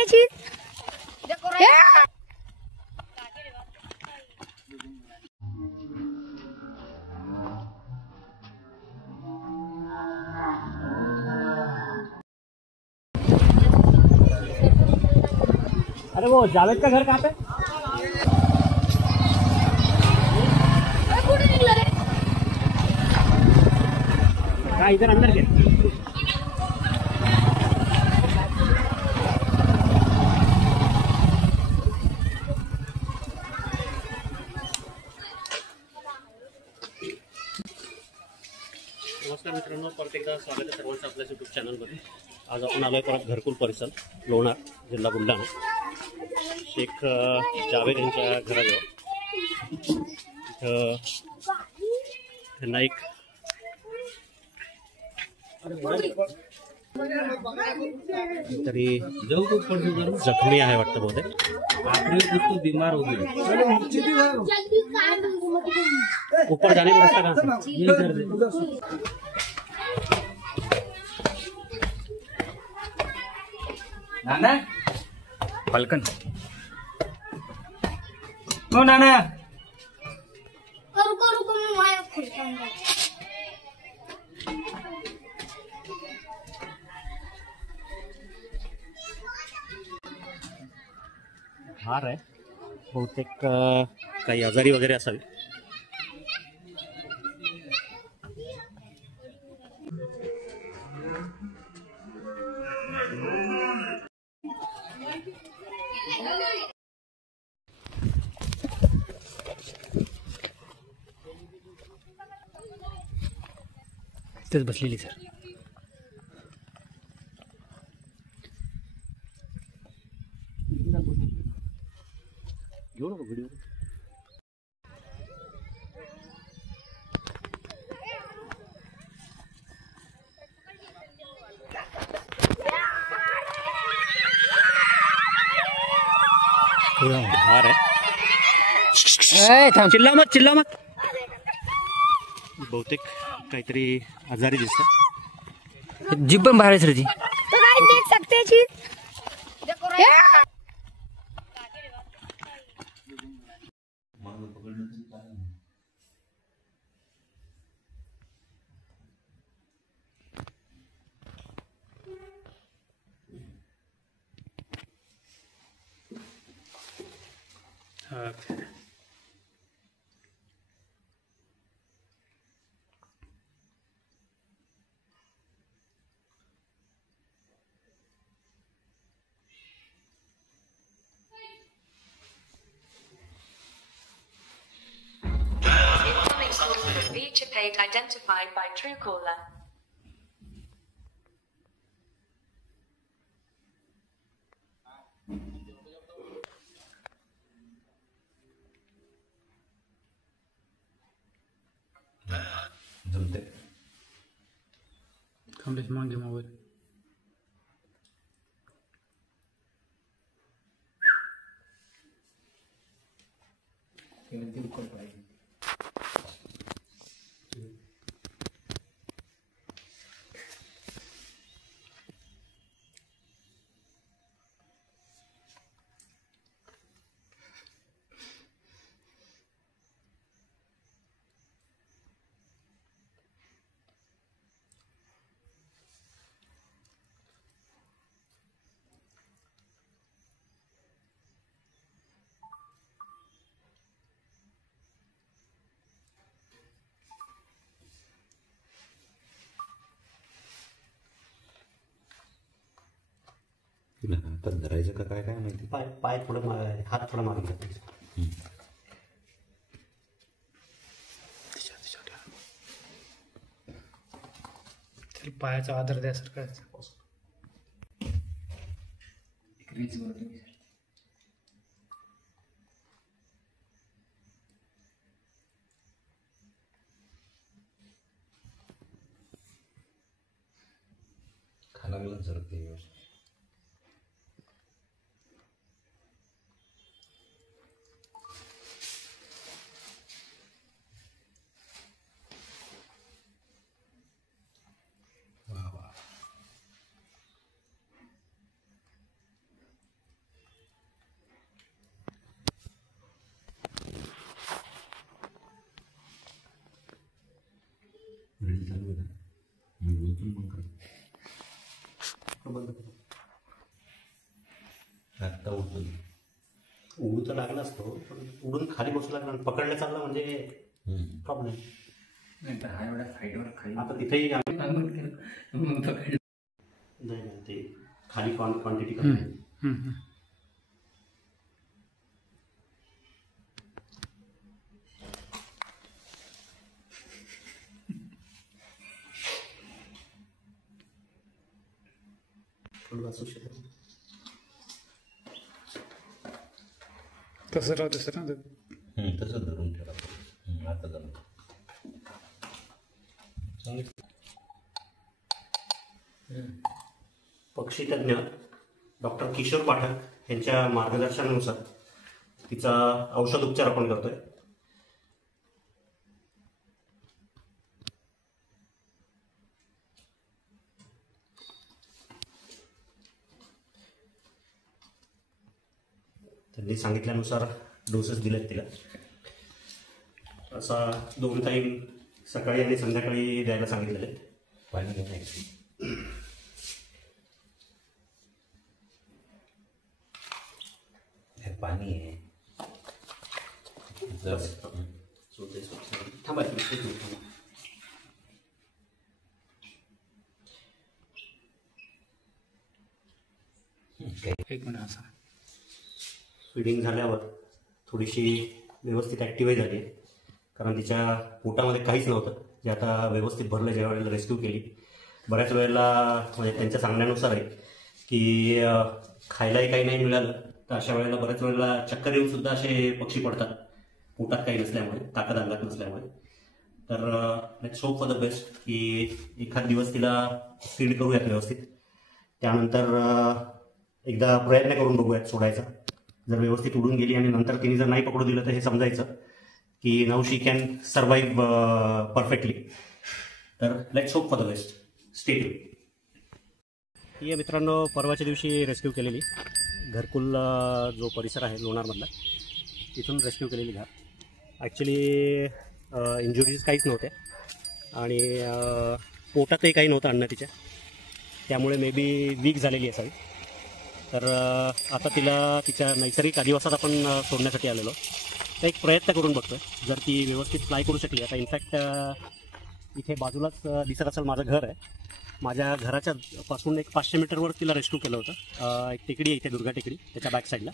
सकते चीज। अरे वो जावेद का घर कहाँ पे? कहाँ इधर अंदर के? नमस्कार मित्रांनो, परत एकदा स्वागत आहे सर्वांचं आपल्या यूट्यूब चॅनलमध्ये। आज आपण आलोय परत घरकुल परिसर, लोणार, जिल्हा बुलढाणा। शेख जावेद यांच्या घराजवळ त्यांना एक तरी जखमी आहे वाटतं बहुतेक। बीमार हो गए, ऊपर जाने का रास्ता कहाँ से? नाना फलकन ओ नाना रुको रुको मैं वहाँ खोलता हूँ। हार आहे बहुतेक, काही आजारी वगैरे असावी। तेच बसलेली सर। घेऊ नको व्हिडिओ। हार आहे, चिल्ला मत चिल्ला मत। बहुतेक काहीतरी आजारी दिसत। जीप पण बाहेर सर ती। तो गाइस देख सकते हैं चीज। Feature page identified by Truecaller. जमते कमलेश मांगे मोबाईल आता धरायचं का काय काय माहिती। पाय पाय थोडं हात थोडा मारून जाते। पायाचा आधार द्यासारखा खाला लागलं सर ते व्यवस्थित। बंद करू. आत्ता उठतो. उडू तर लागला असतो पण उडून खाली बसू लागला आणि पकडलं चाललं म्हणजे प्रॉब्लेम. नाही तर हा एवढ्या साईडवर खाली आता तिथेही सांगून केलं मग पकडलं. नाही नाही ते खाली क्वांटिटी कमी. थोडं असू शकत. तसं राहते सर ना तसं धरून ठेवा. आता जमतं. पक्षीतज्ञ डॉक्टर किशोर पाठक यांच्या मार्गदर्शनानुसार तिचा औषध उपचार आपण करतोय. त्यांनी सांगितल्यानुसार डोसेस दिलेत तिला. असा 2 टाईम सकाळी आणि संध्याकाळी द्यायला सांगितलेले आहेत. पाणी घेऊन यायचं. हे पाणी आहे. थांबा. एक मिनिट असा फिडिंग झाल्यावर थोडीशी व्यवस्थित ॲक्टिव्ह झाली आहे, कारण तिच्या पोटामध्ये काहीच नव्हतं. जे आता व्यवस्थित भरलं ज्या वेळेला रेस्क्यू केली. बऱ्याच वेळेला म्हणजे त्यांच्या सांगण्यानुसार आहे की खायलाही काही नाही मिळालं तर अशा वेळेला बऱ्याच वेळेला चक्कर येऊन सुद्धा असे पक्षी पडतात पोटात काही नसल्यामुळे, ताकद अंगात नसल्यामुळे. तर let's hope for the best की एखाद दिवस तिला फीड करूयात व्यवस्थित. त्यानंतर एकदा प्रयत्न करून बघूयात सोडायचा. जर व्यवस्थित उडून गेली आणि नंतर तिने जर नाही पकडू दिलं तर हे समजायचं की now she can survive perfectly. तर let's hope for the best. Stay tuned. Hi मित्रांनो परवाच्या दिवशी रेस्क्यू केलेली घरकुल जो परिसर आहे लोणारमधला, तिथून रेस्क्यू केलेली घार. ॲक्च्युली इंजुरीज काहीच नव्हत्या आणि पोटातही काही नव्हतं अन्न तिच्या, त्यामुळे मे बी वीक झालेली असावी. तर आता तिला तिच्या नैसर्गिक अधिवासात आपण सोडण्यासाठी आलेलो. तर एक प्रयत्न करून बघतो जर ती व्यवस्थित फ्लाय करू शकली. आता इनफॅक्ट इथे बाजूलाच दिसत असेल माझं घर आहे. माझ्या घराच्या पासून एक 500 मीटरवर तिला रेस्क्यू केलं होतं. एक टेकडी आहे इथे, दुर्गा टेकडी, त्याच्या बॅक साईडला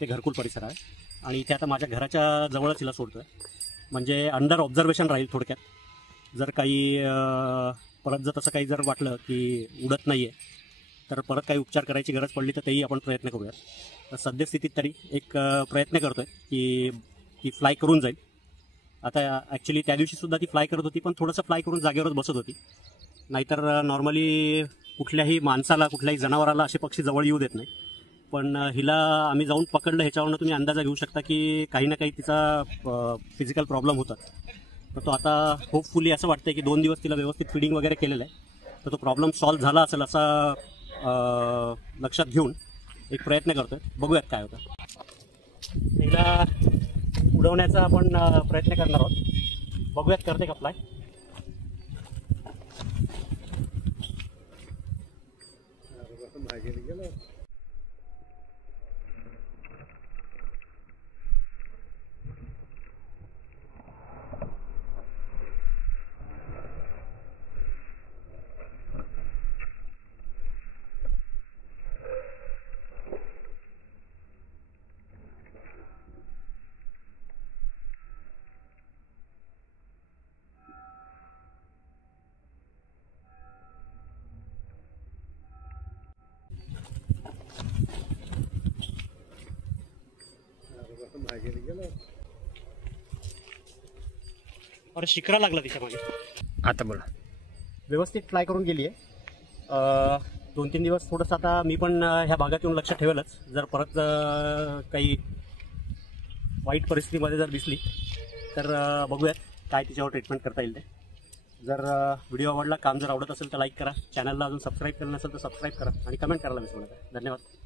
ते घरकुल परिसर आहे आणि इथे आता माझ्या घराच्या जवळच तिला सोडतो आहे. म्हणजे अंडर ऑब्झर्वेशन राहील थोडक्यात. जर काही परत जर तसं काही जर वाटलं की उडत नाही आहे तर परत काही उपचार करायची गरज पडली तर तेही आपण प्रयत्न करूयात. तर सद्यस्थितीत तरी एक प्रयत्न करतो आहे की ती फ्लाय करून जाईल. आता ॲक्च्युली त्या दिवशीसुद्धा ती फ्लाय करत होती, पण थोडंसं फ्लाय करून जागेवरच बसत होती. नाहीतर नॉर्मली कुठल्याही माणसाला, कुठल्याही जनावराला असे पक्षी जवळ येऊ देत नाही. पण हिला आम्ही जाऊन पकडलं, ह्याच्यावरून तुम्ही अंदाजा घेऊ शकता की काही ना काही तिचा फिजिकल प्रॉब्लेम होता. तर तो आता होपफुली असं वाटतं की 2 दिवस तिला व्यवस्थित फिडिंग वगैरे केलेलं आहे, तर तो प्रॉब्लेम सॉल्व्ह झाला असेल असा लक्षात घेऊन एक प्रयत्न करतोय. बघूयात काय होतं. तिला उडवण्याचा आपण प्रयत्न करणार आहोत. बघूयात करते का फ्लाय. अरे शिकरा लागला तिच्या मागे. आता बोला. व्यवस्थित फ्लाय करून गेली आहे. 2-3 दिवस थोडंसं आता मी पण ह्या भागात येऊन लक्ष ठेवेलच. जर परत काही वाईट परिस्थितीमध्ये जर दिसली तर बघूयात काय तिच्यावर ट्रीटमेंट करता येईल ते. जर व्हिडिओ आवडला, काम जर आवडत असेल तर लाईक करा. चॅनलला अजून सबस्क्राईब केलं नसेल तर सबस्क्राईब करा आणि कमेंट करायला विसरू नका. धन्यवाद.